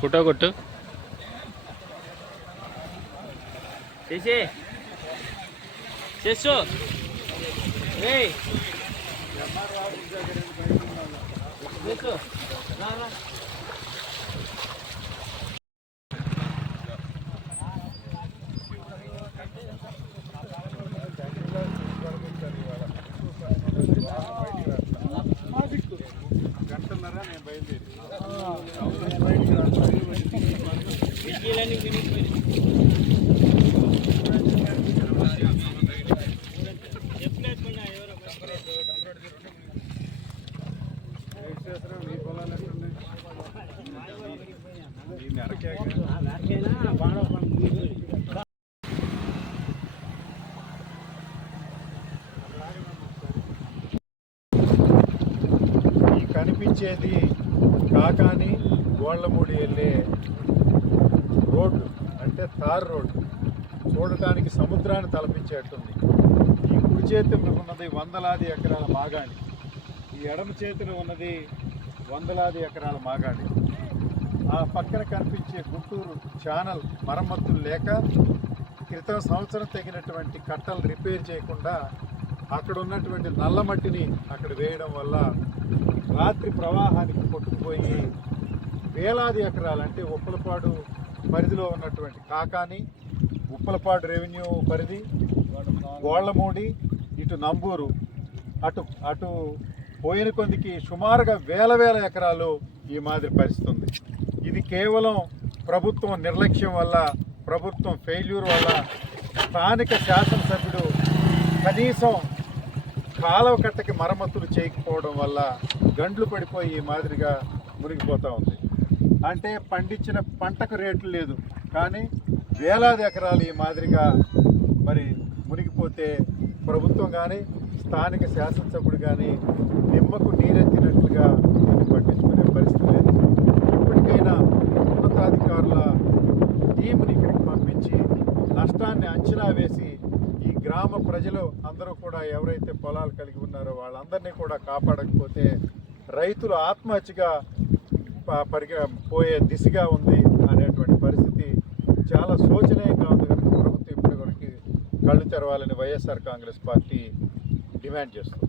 Photo కొట్టు. చేసి. చేసు ఏయ్. చేసు రా రా విజయాలని వినిపోయి ఈ కనిపించేది కాకాని గోళ్ళమూడి వెళ్ళే రోడ్డు అంటే తార్ రోడ్డు. చూడటానికి సముద్రాన్ని తలపించేట్టుంది. ఈ కుడి చేతిలో ఉన్నది వందలాది ఎకరాల మాగాణి. ఈ ఎడమ చేతిలో ఉన్నది వందలాది ఎకరాల మాగాణి. ఆ పక్కన కనిపించే గుంటూరు ఛానల్ మరమ్మతులు లేక క్రితం సంవత్సరం తగినటువంటి కట్టలు రిపేర్ చేయకుండా అక్కడ ఉన్నటువంటి నల్ల మట్టిని అక్కడ వేయడం వల్ల రాత్రి ప్రవాహానికి కొట్టుకుపోయి వేలాది ఎకరాలు అంటే ఉప్పలపాడు పరిధిలో ఉన్నటువంటి కాకాని ఉప్పలపాడు రెవెన్యూ పరిధి గోళ్ళమూడి ఇటు నంబూరు అటు అటు పోయిన కొందికి సుమారుగా వేల వేల ఎకరాలు ఈ మాదిరి పరిస్థితి ఇది కేవలం ప్రభుత్వం నిర్లక్ష్యం వల్ల ప్రభుత్వం ఫెయిల్యూర్ వల్ల స్థానిక శాసనసభ్యుడు కనీసం కాలవ కట్టకి మరమ్మతులు చేయకపోవడం వల్ల గండ్లు పడిపోయి ఈ మాదిరిగా మునిగిపోతూ ఉంది. అంటే పండించిన పంటకు రేట్లు లేదు. కానీ వేలాది ఎకరాలు ఈ మాదిరిగా మరి మునిగిపోతే ప్రభుత్వం కానీ స్థానిక శాసనసభ్యుడు కానీ నిమ్మకు నీరెత్తినట్లుగా పట్టించుకునే పరిస్థితి లేదు. ఇప్పటికైనా ఉన్నతాధికారుల టీముని ఇక్కడికి పంపించి నష్టాన్ని అంచనా వేసి గ్రామ ప్రజలు అందరూ కూడా ఎవరైతే పొలాలు కలిగి ఉన్నారో వాళ్ళందరినీ కూడా కాపాడకపోతే రైతులు ఆత్మహత్యగా ప- పరిగ పోయే దిశగా ఉంది అనేటువంటి పరిస్థితి చాలా శోచనీయంగా ఉంది కనుక ప్రభుత్వం ఇప్పటి వరకు కళ్ళు తెరవాలని వైఎస్ఆర్ కాంగ్రెస్ పార్టీ డిమాండ్ చేస్తుంది.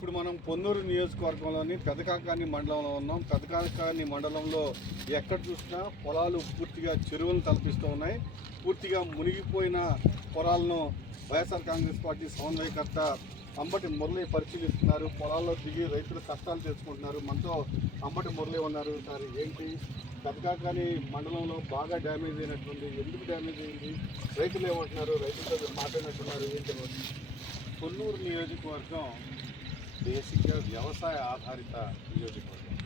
ఇప్పుడు మనం పొన్నూరు నియోజకవర్గంలోని పెదకాకాని మండలంలో ఉన్నాం. పెదకాకాని మండలంలో ఎక్కడ చూసినా పొలాలు పూర్తిగా చెరువులను తలపిస్తూ ఉన్నాయి. పూర్తిగా మునిగిపోయిన పొలాలను వైఎస్ఆర్ కాంగ్రెస్ పార్టీ సమన్వయకర్త అంబటి మురళి పరిశీలిస్తున్నారు. పొలాల్లో దిగి రైతులు కష్టాలు తెచ్చుకుంటున్నారు. మనతో అంబటి మురళి ఉన్నారు. సార్ ఏంటి? పెదకాకాని మండలంలో బాగా డ్యామేజ్ అయినట్టుంది ఎందుకు డ్యామేజ్ అయింది? రైతులు ఏమంటున్నారు? రైతులతో మాట్లాడినట్టున్నారు. ఏంటి కొల్లూరు నియోజకవర్గం బేసిక్గా వ్యవసాయ ఆధారిత నియోజకవర్గం.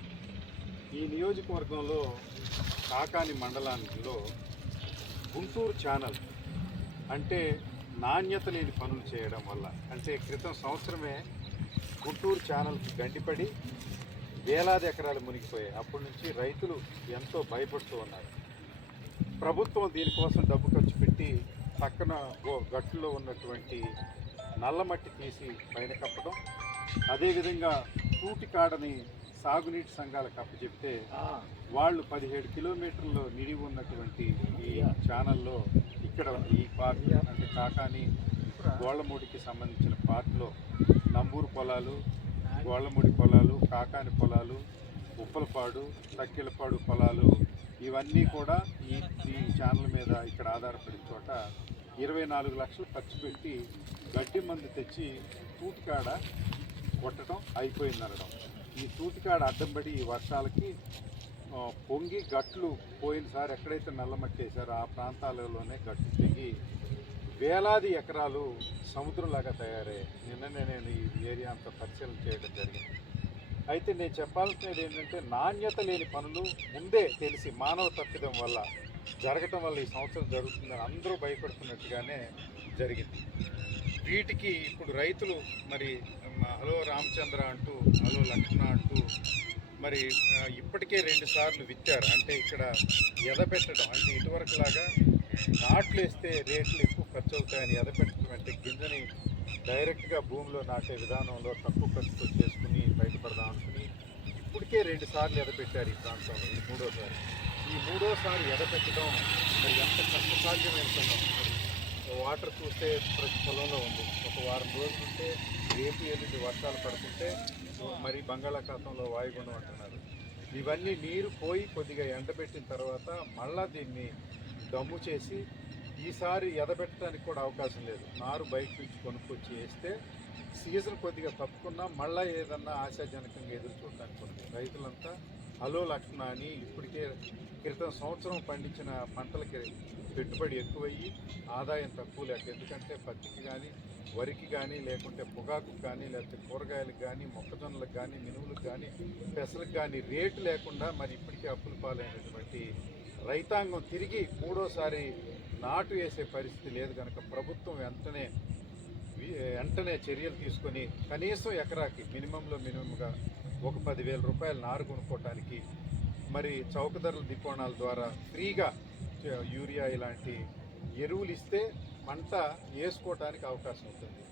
ఈ నియోజకవర్గంలో కాకాని మండలానికిలో గుంటూరు ఛానల్ అంటే నాణ్యత లేని పనులు చేయడం వల్ల అంటే క్రితం సంవత్సరమే గుంటూరు ఛానల్కి గండిపడి వేలాది ఎకరాలు మునిగిపోయాయి. అప్పటి నుంచి రైతులు ఎంతో భయపడుతూ ఉన్నారు. ప్రభుత్వం దీనికోసం డబ్బు ఖర్చు పెట్టి పక్కన ఓ గట్టులో ఉన్నటువంటి నల్లమట్టి తీసి పైన కప్పడం అదేవిధంగా తూటి కాడని సాగునీటి సంఘాలకు అప్పచెప్తే వాళ్ళు పదిహేడు కిలోమీటర్లు నిడివి ఉన్నటువంటి ఈ ఛానల్లో ఇక్కడ ఈ పార్క్ అంటే కాకాని గోళ్ళమూడికి సంబంధించిన పార్క్లో నంబూరు పొలాలు గోళ్ళమూడి పొలాలు కాకాని పొలాలు ఉప్పలపాడు తక్కిలపాడు పొలాలు ఇవన్నీ కూడా ఈ ఈ ఛానల్ మీద ఇక్కడ ఆధారపడిన చోట ఇరవై నాలుగు లక్షలు ఖర్చు పెట్టి గడ్డి మందు తెచ్చి తూటికాడ కొట్టడం అయిపోయింది అనడం ఈ తూటికాడ అడ్డం పడి ఈ వర్షాలకి పొంగి గట్లు పోయినసారి ఎక్కడైతే నల్లమట్టేశారో ఆ ప్రాంతాలలోనే గట్లు తెగి వేలాది ఎకరాలు సముద్రంలాగా తయారయ్యాయి నిన్ననే నేను ఈ ఏరియా అంతా పరిశీలన చేయడం జరిగింది. అయితే నేను చెప్పాల్సినది ఏంటంటే నాణ్యత లేని పనులు ముందే తెలిసి మానవ తప్పిదం వల్ల జరగటం వల్ల ఈ సంవత్సరం జరుగుతుందని అందరూ భయపడుతున్నట్టుగానే జరిగింది. వీటికి ఇప్పుడు రైతులు మరి హలో రామచంద్ర అంటూ హలో లక్ష్మణ అంటూ మరి ఇప్పటికే రెండు సార్లు విచ్చారు. అంటే ఇక్కడ ఎదపెట్టడం అంటే ఇటువరకు లాగా నాట్లు వేస్తే రేట్లు ఎక్కువ ఖర్చు అవుతాయని ఎదపెట్టడం అంటే గింజని డైరెక్ట్గా భూమిలో నాటే విధానంలో తక్కువ ఖర్చుతో చేసుకుని బయటపడదాం అనుకుని ఇప్పటికే రెండు సార్లు ఎదపెట్టారు ఈ ప్రాంతంలో ఈ మూడోసారి. ఈ మూడోసారి ఎదపెట్టడం మరి ఎంత కష్టసాధ్యమైన పని వాటర్ చూస్తే ప్రతి పొలంలో ఉంది. ఒక వారం రోజులు ఉంటే రేపు ఎల్లుండి వర్షాలు పడుతుంటే మరి బంగాళాఖాతంలో వాయుగుండం అంటున్నారు. ఇవన్నీ నీరు పోయి కొద్దిగా ఎండబెట్టిన తర్వాత మళ్ళా దీన్ని దమ్ము చేసి ఈసారి ఎదబెట్టడానికి కూడా అవకాశం లేదు. నారు బయట నుంచి కొనుక్కొచ్చి వేస్తే సీజన్ కొద్దిగా తప్పుకున్నా మళ్ళా ఏదన్నా ఆశాజనకంగా ఎదురు చూడడానికి ఉంది రైతులంతా హలో లక్ష్మణ అని ఇప్పటికే క్రితం సంవత్సరం పండించిన పంటలకి పెట్టుబడి ఎక్కువయ్యి ఆదాయం తక్కువ లేక ఎందుకంటే పత్తికి కానీ వరికి కానీ లేకుంటే పొగాకు కానీ లేకపోతే కూరగాయలకు కానీ మొక్కజొన్నలకు కానీ మినుములకు కానీ పెసలకు కానీ రేటు లేకుండా మరి ఇప్పటికే అప్పులు పాలైనటువంటి రైతాంగం తిరిగి మూడోసారి నాటు వేసే పరిస్థితి లేదు కనుక ప్రభుత్వం వెంటనే వెంటనే చర్యలు తీసుకొని కనీసం ఎకరాకి మినిమంలో మినిమంగా ఒక పదివేల రూపాయలు నారు కొనుక్కోవటానికి మరి చౌక ధరల దికోణాల ద్వారా ఫ్రీగా యూరియా ఇలాంటి ఎరువులు ఇస్తే పంట వేసుకోవటానికి అవకాశం ఉంటుంది.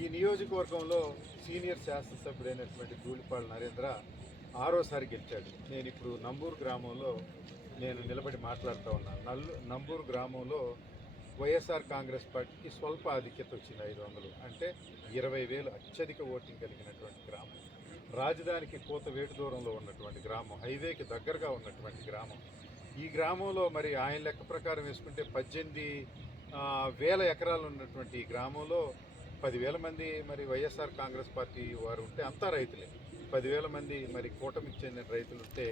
ఈ నియోజకవర్గంలో సీనియర్ శాసనసభ్యుడైనటువంటి ధూళిపాడు నరేంద్ర ఆరోసారి గెలిచాడు. నేను ఇప్పుడు నంబూరు గ్రామంలో నేను నిలబడి మాట్లాడుతూ ఉన్నాను నల్లు నంబూరు గ్రామంలో వైఎస్ఆర్ కాంగ్రెస్ పార్టీకి స్వల్ప ఆధిక్యత వచ్చింది ఐదు వందలు. అంటే ఇరవై వేలు అత్యధిక ఓటింగ్ కలిగినటువంటి గ్రామం. రాజధానికి కోత వేటు దూరంలో ఉన్నటువంటి గ్రామం హైవేకి దగ్గరగా ఉన్నటువంటి గ్రామం. ఈ గ్రామంలో మరి ఆయన లెక్క ప్రకారం వేసుకుంటే పద్దెనిమిది వేల ఎకరాలు ఉన్నటువంటి ఈ గ్రామంలో పదివేల మంది మరి వైఎస్ఆర్ కాంగ్రెస్ పార్టీ వారు ఉంటే అంతా రైతులే. పదివేల మంది మరి కూటమికి చెందిన రైతులు ఉంటే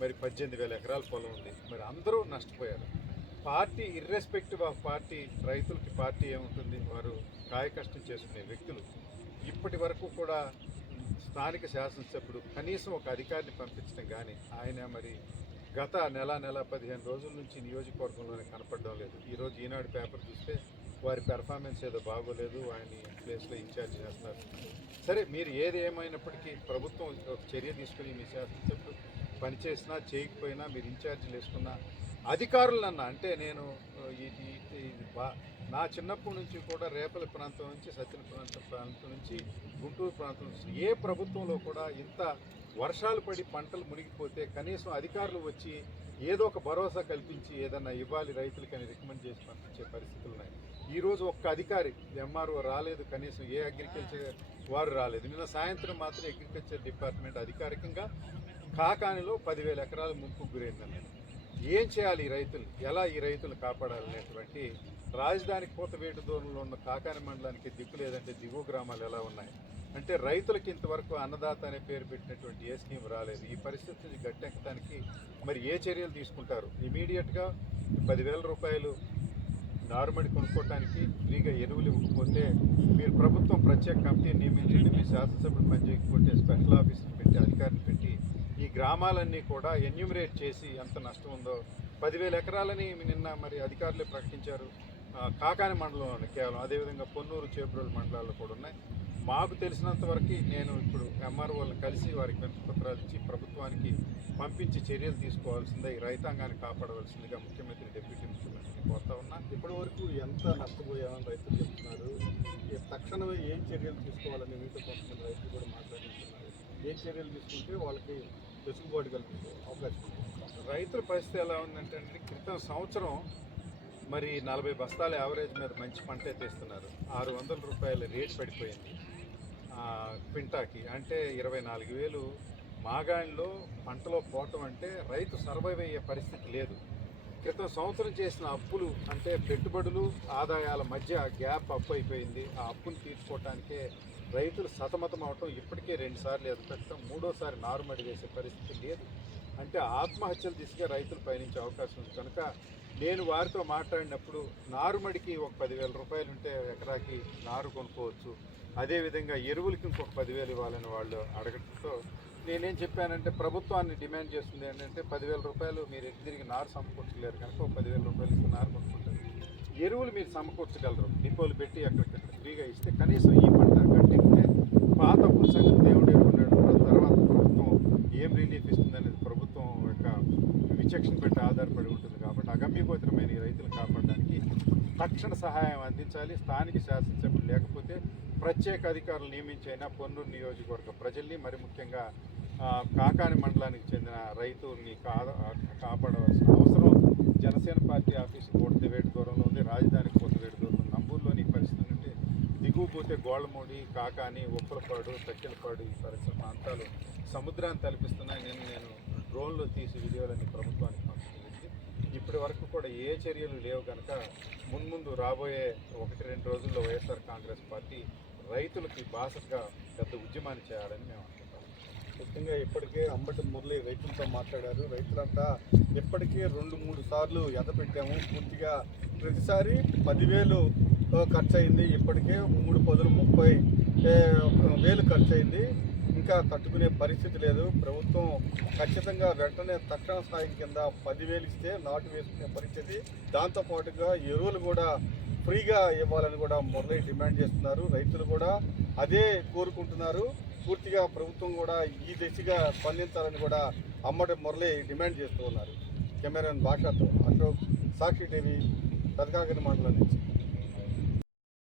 మరి పద్దెనిమిది వేల ఎకరాల పొలం ఉంది. మరి అందరూ నష్టపోయారు. పార్టీ ఇర్రెస్పెక్టివ్ ఆఫ్ పార్టీ రైతులకి పార్టీ ఏముంటుంది? వారు కాయ కష్టం చేసుకునే వ్యక్తులు. ఇప్పటి వరకు కూడా స్థానిక శాసనసభ్యుడు కనీసం ఒక అధికారిని పంపించడం కానీ ఆయన మరి గత నెల నెల పదిహేను రోజుల నుంచి నియోజకవర్గంలోనే కనపడడం లేదు. ఈరోజు ఈనాడు పేపర్ చూస్తే వారి పెర్ఫార్మెన్స్ ఏదో బాగోలేదు ఆయన ప్లేస్లో ఇన్ఛార్జ్ చేస్తారు సరే మీరు ఏది ఏమైనప్పటికీ ప్రభుత్వం ఒక చర్య తీసుకుని మీ శాసనసభ్యుడు పనిచేసినా చేయకపోయినా మీరు ఇన్ఛార్జీలు వేసుకున్నా అధికారులన్నా అంటే నేను ఇది నా చిన్నప్పటి నుంచి కూడా రేపల ప్రాంతం నుంచి సత్యన ప్రాంతం ప్రాంతం నుంచి గుంటూరు ప్రాంతం నుంచి ఏ ప్రభుత్వంలో కూడా ఇంత వర్షాలు పడి పంటలు మునిగిపోతే కనీసం అధికారులు వచ్చి ఏదో ఒక భరోసా కల్పించి ఏదన్నా ఇవ్వాలి రైతులకని రికమెండ్ చేసి పంపించే పరిస్థితులు ఉన్నాయి. ఈరోజు ఒక్క అధికారి ఎంఆర్ఓ రాలేదు కనీసం ఏ అగ్రికల్చర్ వారు రాలేదు. నిన్న సాయంత్రం మాత్రం అగ్రికల్చర్ డిపార్ట్మెంట్ అధికారికంగా కాకానిలో పదివేల ఎకరాలు ముంపు గురైందన్నారు ఏం చేయాలి ఈ రైతులు? ఎలా ఈ రైతులు కాపాడాలనేటువంటి రాజధాని కోతవేటు దూరంలో ఉన్న కాకాని మండలానికి దిక్కు లేదంటే దిగువ గ్రామాలు ఎలా ఉన్నాయి? అంటే రైతులకి ఇంతవరకు అన్నదాత అనే పేరు పెట్టినటువంటి ఏ స్కీమ్ రాలేదు. ఈ పరిస్థితిని గట్టెక్కడానికి మరి ఏ చర్యలు తీసుకుంటారు? ఇమీడియట్గా పదివేల రూపాయలు నారుమడి కొనుక్కోవడానికి ఫ్రీగా ఎరువులు ఇవ్వకపోతే మీరు ప్రభుత్వం ప్రత్యేక కమిటీ నియమించండి. మీ శాసనసభ్యులు పనిచేయకపోతే స్పెషల్ ఆఫీసులు పెట్టి అధికారులు పెట్టి ఈ గ్రామాలన్నీ కూడా ఎన్యూమరేట్ చేసి ఎంత నష్టం ఉందో పదివేల ఎకరాలని నిన్న మరి అధికారులే ప్రకటించారు. కాకాని మండలంలోనే కేవలం. అదేవిధంగా పొన్నూరు చేబ్రోలు మండలాల్లో కూడా ఉన్నాయి. మాకు తెలిసినంత వరకు నేను ఇప్పుడు ఎంఆర్ఓలను కలిసి వారికి వినతి పత్రాలు ఇచ్చి ప్రభుత్వానికి పంపించి చర్యలు తీసుకోవాల్సిందే ఈ రైతాంగాన్ని కాపాడవలసిందిగా ముఖ్యమంత్రి డిప్యూటీ ముఖ్యమంత్రిని కోరుతా ఉన్నా. ఇప్పటి వరకు ఎంత నష్టపోయామని రైతులు చెప్తున్నారు. తక్షణమే ఏం చర్యలు తీసుకోవాలని మీతో కొంతమంది రైతులు కూడా మాట్లాడుతున్నారు. ఏ చర్యలు తీసుకుంటే వాళ్ళకి వెసులుబాటు కల్పించే అవకాశం రైతుల పరిస్థితి ఎలా ఉందంటే అండి క్రితం సంవత్సరం మరి నలభై బస్తాల యావరేజ్ మీద మంచి పంట తీస్తున్నారు ఆరు వందల రూపాయల రేట్ పడిపోయింది. క్వింటాకి అంటే ఇరవై నాలుగు వేలు. మాగాణిలో పంటలో పోవటం అంటే రైతు సర్వైవ్ అయ్యే పరిస్థితి లేదు. క్రితం సంవత్సరం చేసిన అప్పులు అంటే పెట్టుబడులు ఆదాయాల మధ్య గ్యాప్ అప్పు అయిపోయింది. ఆ అప్పును తీర్చుకోవటానికే రైతులు సతమతం అవటం ఇప్పటికే రెండుసార్లు ఎదుపెట్టడం మూడోసారి నారుమడి వేసే పరిస్థితి లేదు. అంటే ఆత్మహత్యల దిశగా రైతులు పయనించే అవకాశం ఉంది. కనుక నేను వారితో మాట్లాడినప్పుడు నారుమడికి ఒక పదివేల రూపాయలు ఉంటే ఎకరాకి నారు కొనుక్కోవచ్చు. అదేవిధంగా ఎరువులకి ఇంకొక పదివేలు ఇవ్వాలని వాళ్ళు అడగడంతో నేనేం చెప్పానంటే ప్రభుత్వాన్ని డిమాండ్ చేస్తుంది ఏంటంటే పదివేల రూపాయలు మీరు ఎటు తిరిగి నారు సమకూర్చలేరు కనుక ఒక పదివేల రూపాయలు ఇస్తే నారు కొనుక్కుంటారు. ఎరువులు మీరు సమకూర్చగలరు. డిపోలు పెట్టి అక్కడికక్కడ ఫ్రీగా ఇస్తే కనీసం ఈ పంట కట్టిస్తే పాత పుస్తకం దేవుడు ఎరుగున్నాడు తర్వాత ప్రభుత్వం ఏం రిలీఫ్ ఇస్తుంది అనేది ప్రభుత్వం యొక్క విచక్షణ పెట్టి ఆధారపడి ఉంటుంది కాబట్టి అగమ్యగోచరమైన రైతులు కాపాడడానికి తక్షణ సహాయం అందించాలి. స్థానిక శాసనసభ్యులు లేకపోతే ప్రత్యేక అధికారులు నియమించైనా పొన్నూరు నియోజకవర్గ ప్రజల్ని మరి ముఖ్యంగా కాకాని మండలానికి చెందిన రైతుల్ని కా కాపాడవలసిన అవసరం జనసేన పార్టీ ఆఫీస్ కోటివేటు దూరంలో ఉంది. రాజధాని కోటివేటు దూరంలో నంబూరులోని పరిస్థితి నుండి దిగువ పోతే గోళ్ళమూడి కాకాని ఉప్పలపాడు తక్కెలపాడు ఈ పరిసర ప్రాంతాలు సముద్రాన్ని తలపిస్తున్నాయి. నేను నేను డ్రోన్లో తీసి వీడియోలన్నీ ప్రభుత్వానికి ఇప్పటి వరకు కూడా ఏ చర్యలు లేవు కనుక మున్ముందు రాబోయే ఒకటి రెండు రోజుల్లో వైఎస్ఆర్ కాంగ్రెస్ పార్టీ రైతులకి బాసటగా పెద్ద ఉద్యమాన్ని చేయాలని మేము అనుకుంటాం ముఖ్యంగా ఇప్పటికే అంబటి మురళి రైతులతో మాట్లాడారు. రైతులంతా ఇప్పటికే రెండు మూడు సార్లు ఎదపెట్టాము పూర్తిగా ప్రతిసారి పదివేలు ఖర్చు అయింది ఇప్పటికే మూడు పదులు ముప్పై వేలు ఖర్చు అయింది ఇంకా తట్టుకునే పరిస్థితి లేదు. ప్రభుత్వం ఖచ్చితంగా వెంటనే తక్షణ స్థాయి కింద పదివేలు ఇస్తే నాటు వేసుకునే పరిస్థితి. దాంతోపాటుగా ఎరువులు కూడా ఫ్రీగా ఇవ్వాలని కూడా మురళి డిమాండ్ చేస్తున్నారు. రైతులు కూడా అదే కోరుకుంటున్నారు. పూర్తిగా ప్రభుత్వం కూడా ఈ దిశగా స్పందించాలని కూడా అమ్మటి మురళి డిమాండ్ చేస్తూ ఉన్నారు. కెమెరాన్ భాషతో అశోక్ సాక్షి టీవీ పెదకాకని మండలం నుంచి.